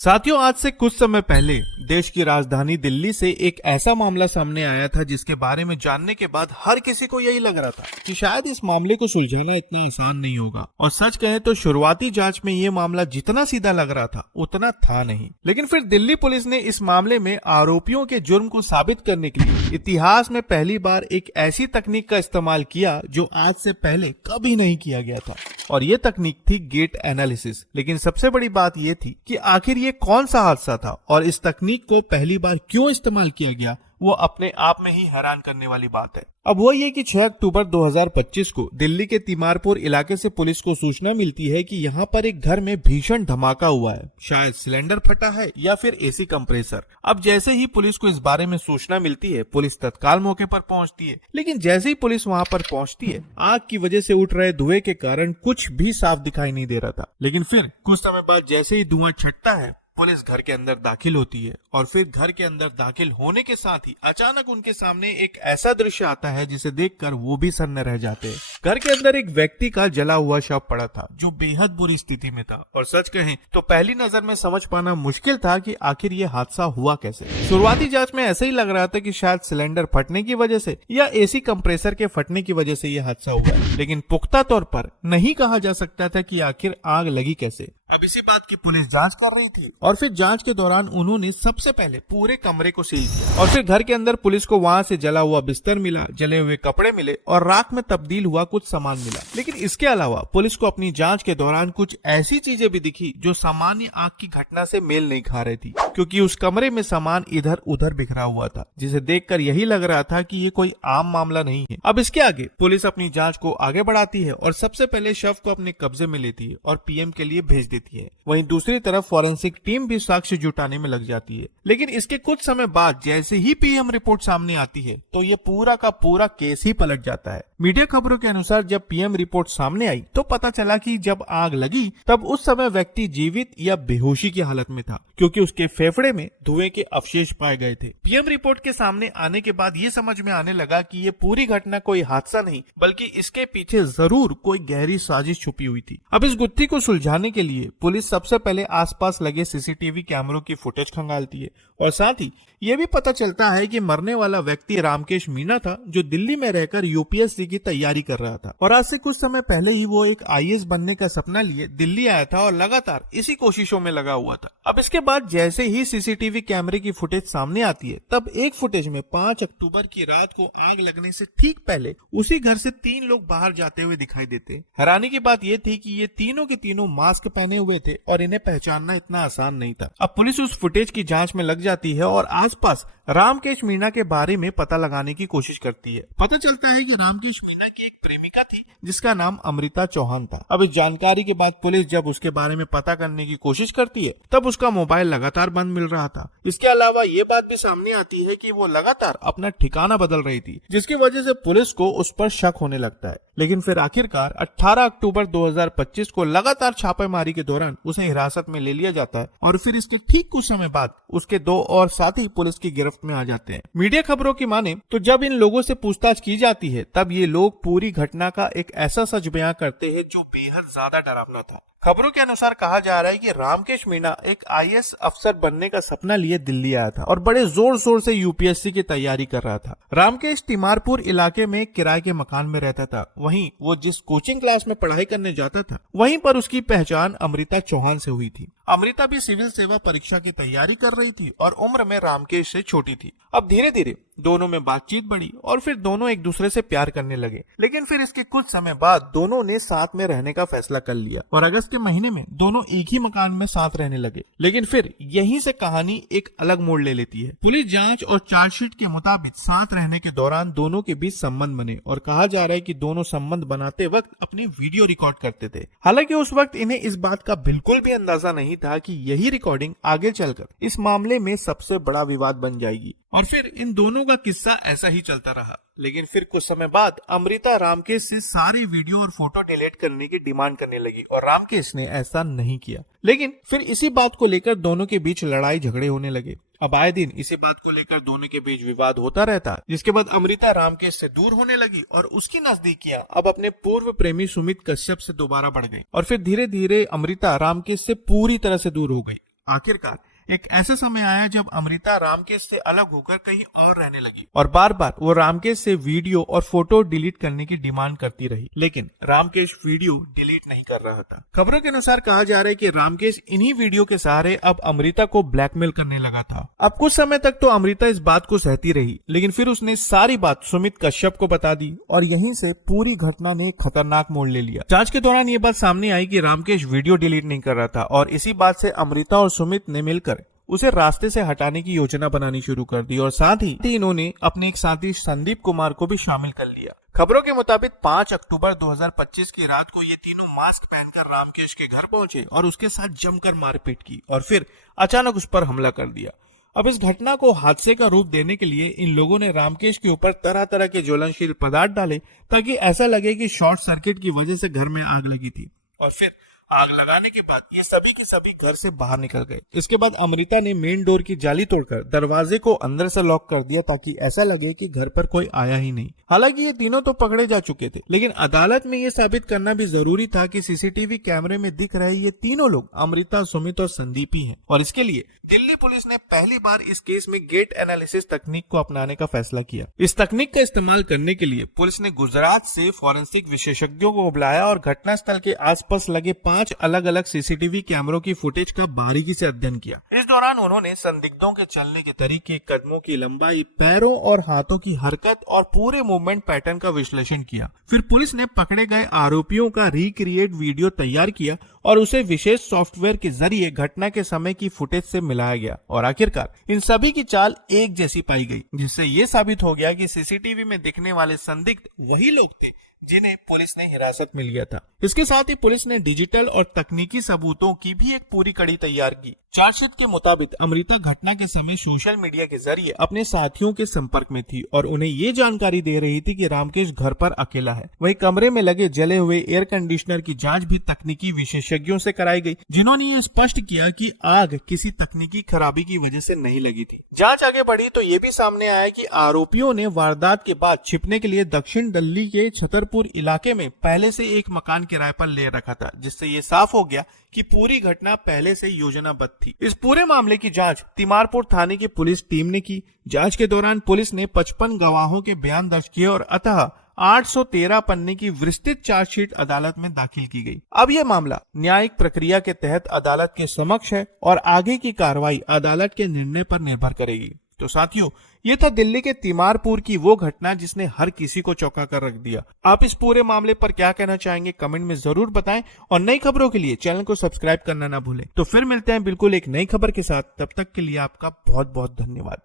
साथियों, आज से कुछ समय पहले देश की राजधानी दिल्ली से एक ऐसा मामला सामने आया था जिसके बारे में जानने के बाद हर किसी को यही लग रहा था कि शायद इस मामले को सुलझाना इतना आसान नहीं होगा। और सच कहें तो शुरुआती जांच में ये मामला जितना सीधा लग रहा था उतना था नहीं। लेकिन फिर दिल्ली पुलिस ने इस मामले में आरोपियों के जुर्म को साबित करने के लिए इतिहास में पहली बार एक ऐसी तकनीक का इस्तेमाल किया जो आज से पहले कभी नहीं किया गया था, और ये तकनीक थी गेट एनालिसिस। लेकिन सबसे बड़ी बात ये थी कि आखिर ये कौन सा हादसा था और इस तकनीक को पहली बार क्यों इस्तेमाल किया गया, वो अपने आप में ही हैरान करने वाली बात है। अब वो ये कि 6 अक्टूबर 2025 को दिल्ली के तिमारपुर इलाके से पुलिस को सूचना मिलती है कि यहाँ पर एक घर में भीषण धमाका हुआ है। शायद सिलेंडर फटा है या फिर एसी कंप्रेसर। अब जैसे ही पुलिस को इस बारे में सूचना मिलती है, पुलिस तत्काल मौके पर पहुंचती है। लेकिन जैसे ही पुलिस वहां पर पहुंचती है, आग की वजह से उठ रहे धुएं के कारण कुछ भी साफ दिखाई नहीं दे रहा था। लेकिन फिर कुछ समय बाद जैसे ही धुआं छटता है, पुलिस घर के अंदर दाखिल होती है और फिर घर के अंदर दाखिल होने के साथ ही अचानक उनके सामने एक ऐसा दृश्य आता है जिसे देखकर वो भी सन्न रह जाते हैं। घर के अंदर एक व्यक्ति का जला हुआ शव पड़ा था जो बेहद बुरी स्थिति में था। और सच कहें तो पहली नजर में समझ पाना मुश्किल था कि आखिर ये हादसा हुआ कैसे। शुरुआती जांच में ऐसे ही लग रहा था कि शायद सिलेंडर फटने की वजह से या एसी कंप्रेसर के फटने की वजह से ये हादसा हुआ है। लेकिन पुख्ता तौर पर नहीं कहा जा सकता था कि आखिर आग लगी कैसे। अब इसी बात की पुलिस जांच कर रही थी और फिर जांच के दौरान उन्होंने सबसे पहले पूरे कमरे को सील किया। और फिर घर के अंदर पुलिस को वहां से जला हुआ बिस्तर मिला, जले हुए कपड़े मिले और राख में तब्दील हुआ कुछ सामान मिला। लेकिन इसके अलावा पुलिस को अपनी जांच के दौरान कुछ ऐसी चीजें भी दिखी जो सामान्य आग की घटना से मेल नहीं खा रही थी, क्योंकि उस कमरे में सामान इधर उधर बिखरा हुआ था, जिसे देखकर यही लग रहा था कि ये कोई आम मामला नहीं है। अब इसके आगे पुलिस अपनी जांच को आगे बढ़ाती है और सबसे पहले शव को अपने कब्जे में लेती है और पीएम के लिए भेज देती है। वहीं दूसरी तरफ फॉरेंसिक टीम भी साक्ष्य जुटाने में लग जाती है। लेकिन इसके कुछ समय बाद जैसे ही पीएम रिपोर्ट सामने आती है तो ये पूरा का पूरा केस ही पलट जाता है। मीडिया खबरों के अनुसार जब पीएम रिपोर्ट सामने आई तो पता चला कि जब आग लगी तब उस समय व्यक्ति जीवित या बेहोशी की हालत में था, क्योंकि उसके फेफड़े में धुएं के अवशेष पाए गए थे। पीएम रिपोर्ट के सामने आने के बाद ये समझ में आने लगा कि ये पूरी घटना कोई हादसा नहीं बल्कि इसके पीछे जरूर कोई गहरी साजिश छुपी हुई थी। अब इस गुत्थी को सुलझाने के लिए पुलिस सबसे पहले आसपास लगे सीसीटीवी कैमरों की फुटेज खंगालती है और साथ ही ये भी पता चलता है कि मरने वाला व्यक्ति रामकेश मीणा था, जो दिल्ली में रहकर यूपीएससी की तैयारी कर रहा था। और आज से कुछ समय पहले ही वो एक आईएएस बनने का सपना लिए दिल्ली आया था और लगातार इसी कोशिशों में लगा हुआ था। अब इसके बाद जैसे ही सीसीटीवी कैमरे की फुटेज सामने आती है, तब एक फुटेज में 5 अक्टूबर की रात को आग लगने से ठीक पहले उसी घर से 3 लोग बाहर जाते हुए दिखाई देते। हैरानी की बात यह थी कि ये तीनों के तीनों मास्क पहने हुए थे और इन्हें पहचानना इतना आसान नहीं था। अब पुलिस उस फुटेज की जांच में लग जाती है और आसपास रामकेश मीणा के बारे में पता लगाने की कोशिश करती है। पता चलता है कि रामकेश मीणा की एक प्रेमिका थी जिसका नाम अमृता चौहान था। अब इस जानकारी के बाद पुलिस जब उसके बारे में पता करने की कोशिश करती है तब उसका मोबाइल लगातार बंद मिल रहा था। इसके अलावा ये बात भी सामने आती है कि वो लगातार अपना ठिकाना बदल रही थी, जिसकी वजह से पुलिस को उस पर शक होने लगता है। लेकिन फिर आखिरकार 18 अक्टूबर 2025 को लगातार छापेमारी के दौरान उसे हिरासत में ले लिया जाता है और फिर इसके ठीक कुछ समय बाद उसके 2 और साथी पुलिस की गिरफ्त में आ जाते हैं। मीडिया खबरों की माने तो जब इन लोगों से पूछताछ की जाती है तब ये लोग पूरी घटना का एक ऐसा सच बयां करते हैं जो बेहद ज्यादा डरावना था। खबरों के अनुसार कहा जा रहा है कि रामकेश मीणा एक आईएएस अफसर बनने का सपना लिए दिल्ली आया था और बड़े जोर शोर से यूपीएससी की तैयारी कर रहा था। रामकेश तिमारपुर इलाके में किराए के मकान में रहता था। वहीं वो जिस कोचिंग क्लास में पढ़ाई करने जाता था वहीं पर उसकी पहचान अमृता चौहान से हुई थी। अमृता भी सिविल सेवा परीक्षा की तैयारी कर रही थी और उम्र में रामकेश से छोटी थी। अब धीरे धीरे दोनों में बातचीत बढ़ी और फिर दोनों एक दूसरे से प्यार करने लगे। लेकिन फिर इसके कुछ समय बाद दोनों ने साथ में रहने का फैसला कर लिया और अगस्त के महीने में दोनों एक ही मकान में साथ रहने लगे। लेकिन फिर यहीं से कहानी एक अलग मोड़ ले लेती है। पुलिस जांच और चार्जशीट के मुताबिक साथ रहने के दौरान दोनों के बीच संबंध बने और कहा जा रहा है कि दोनों संबंध बनाते वक्त अपनी वीडियो रिकॉर्ड करते थे। हालांकि उस वक्त इन्हें इस बात का बिल्कुल भी अंदाजा नहीं था कि यही रिकॉर्डिंग आगे चलकर इस मामले में सबसे बड़ा विवाद बन जाएगी। और फिर इन दोनों का किस्सा ऐसा ही चलता रहा। लेकिन फिर कुछ समय बाद अमृता रामकेश से सारी वीडियो और फोटो डिलीट करने की डिमांड करने लगी और रामकेश ने ऐसा नहीं किया। लेकिन फिर इसी बात को लेकर दोनों के बीच लड़ाई झगड़े होने लगे। अब आए दिन इसी बात को लेकर दोनों के बीच विवाद होता रहता, जिसके बाद अमृता रामकेश से दूर होने लगी और उसकी नजदीकियां अब अपने पूर्व प्रेमी सुमित कश्यप से दोबारा बढ़ गई और फिर धीरे धीरे अमृता रामकेश से पूरी तरह से दूर हो गई। आखिरकार एक ऐसा समय आया जब अमृता रामकेश से अलग होकर कहीं और रहने लगी और बार बार वो रामकेश से वीडियो और फोटो डिलीट करने की डिमांड करती रही, लेकिन रामकेश वीडियो डिलीट नहीं कर रहा था। खबरों के अनुसार कहा जा रहा है कि रामकेश इन्हीं वीडियो के सहारे अब अमृता को ब्लैकमेल करने लगा था। अब कुछ समय तक तो अमृता इस बात को सहती रही, लेकिन फिर उसने सारी बात सुमित कश्यप को बता दी और यहीं से पूरी घटना ने एक खतरनाक मोड़ ले लिया। जांच के दौरान ये बात सामने आई कि रामकेश वीडियो डिलीट नहीं कर रहा था और इसी बात से अमृता और सुमित ने मिलकर उसे रास्ते से हटाने की योजना बनानी शुरू कर दी और साथ ही इन्होंने अपने एक साथी संदीप कुमार को भी शामिल कर लिया। खबरों के मुताबिक 5 अक्टूबर 2025 की रात को ये तीनों मास्क पहनकर रामकेश के घर पहुंचे और उसके साथ जमकर मारपीट की और फिर अचानक उस पर हमला कर दिया। अब इस घटना को हादसे का रूप देने के लिए इन लोगों ने रामकेश के ऊपर तरह तरह के ज्वलनशील पदार्थ डाले ताकि ऐसा लगे कि शॉर्ट सर्किट की वजह से घर में आग लगी थी और फिर आग लगाने के बाद ये सभी के सभी घर से बाहर निकल गए। इसके बाद अमृता ने मेन डोर की जाली तोड़कर दरवाजे को अंदर से लॉक कर दिया ताकि ऐसा लगे कि घर पर कोई आया ही नहीं। हालांकि ये तीनों तो पकड़े जा चुके थे, लेकिन अदालत में ये साबित करना भी जरूरी था कि सीसीटीवी कैमरे में दिख रहे ये तीनों लोग अमृता, सुमित और संदीप ही हैं। और इसके लिए दिल्ली पुलिस ने पहली बार इस केस में गेट एनालिसिस तकनीक को अपनाने का फैसला किया। इस तकनीक का इस्तेमाल करने के लिए पुलिस ने गुजरात से फॉरेंसिक विशेषज्ञों को बुलाया और घटनास्थल के आसपास लगे 5 अलग अलग सीसीटीवी कैमरों की फुटेज का बारीकी से अध्ययन किया। इस दौरान उन्होंने संदिग्धों के चलने के तरीके, कदमों की लंबाई, पैरों और हाथों की हरकत और पूरे मूवमेंट पैटर्न का विश्लेषण किया। फिर पुलिस ने पकड़े गए आरोपियों का रिक्रिएट वीडियो तैयार किया और उसे विशेष सॉफ्टवेयर के जरिए घटना के समय की फुटेज से मिलाया गया और आखिरकार इन सभी की चाल एक जैसी पाई गई, जिससे ये साबित हो गया कि सीसीटीवी में दिखने वाले संदिग्ध वही लोग थे जिन्हें पुलिस ने हिरासत में लिया था। इसके साथ ही पुलिस ने डिजिटल और तकनीकी सबूतों की भी एक पूरी कड़ी तैयार की। चार्जशीट के मुताबिक अमृता घटना के समय सोशल मीडिया के जरिए अपने साथियों के संपर्क में थी और उन्हें ये जानकारी दे रही थी कि रामकेश घर पर अकेला है। वहीं कमरे में लगे जले हुए एयर कंडीशनर की जांच भी तकनीकी विशेषज्ञों से कराई गई, जिन्होंने ये स्पष्ट किया कि आग किसी तकनीकी खराबी की वजह से नहीं लगी थी। जांच आगे बढ़ी तो ये भी सामने आया कि आरोपियों ने वारदात के बाद छिपने के लिए दक्षिण दिल्ली के छतरपुर इलाके में पहले से एक मकान किराए पर ले रखा था, जिससे ये साफ हो गया कि पूरी घटना पहले से योजनाबद्ध थी। इस पूरे मामले की जांच तिमारपुर थाने की पुलिस टीम ने की। जांच के दौरान पुलिस ने 55 गवाहों के बयान दर्ज किए और अतः 813 पन्ने की विस्तृत चार्जशीट अदालत में दाखिल की गई। अब यह मामला न्यायिक प्रक्रिया के तहत अदालत के समक्ष है और आगे की कार्रवाई अदालत के निर्णय पर निर्भर करेगी। तो साथियों, ये था दिल्ली के तिमारपुर की वो घटना जिसने हर किसी को चौंका कर रख दिया। आप इस पूरे मामले पर क्या कहना चाहेंगे कमेंट में जरूर बताएं और नई खबरों के लिए चैनल को सब्सक्राइब करना ना भूलें। तो फिर मिलते हैं बिल्कुल एक नई खबर के साथ, तब तक के लिए आपका बहुत बहुत धन्यवाद।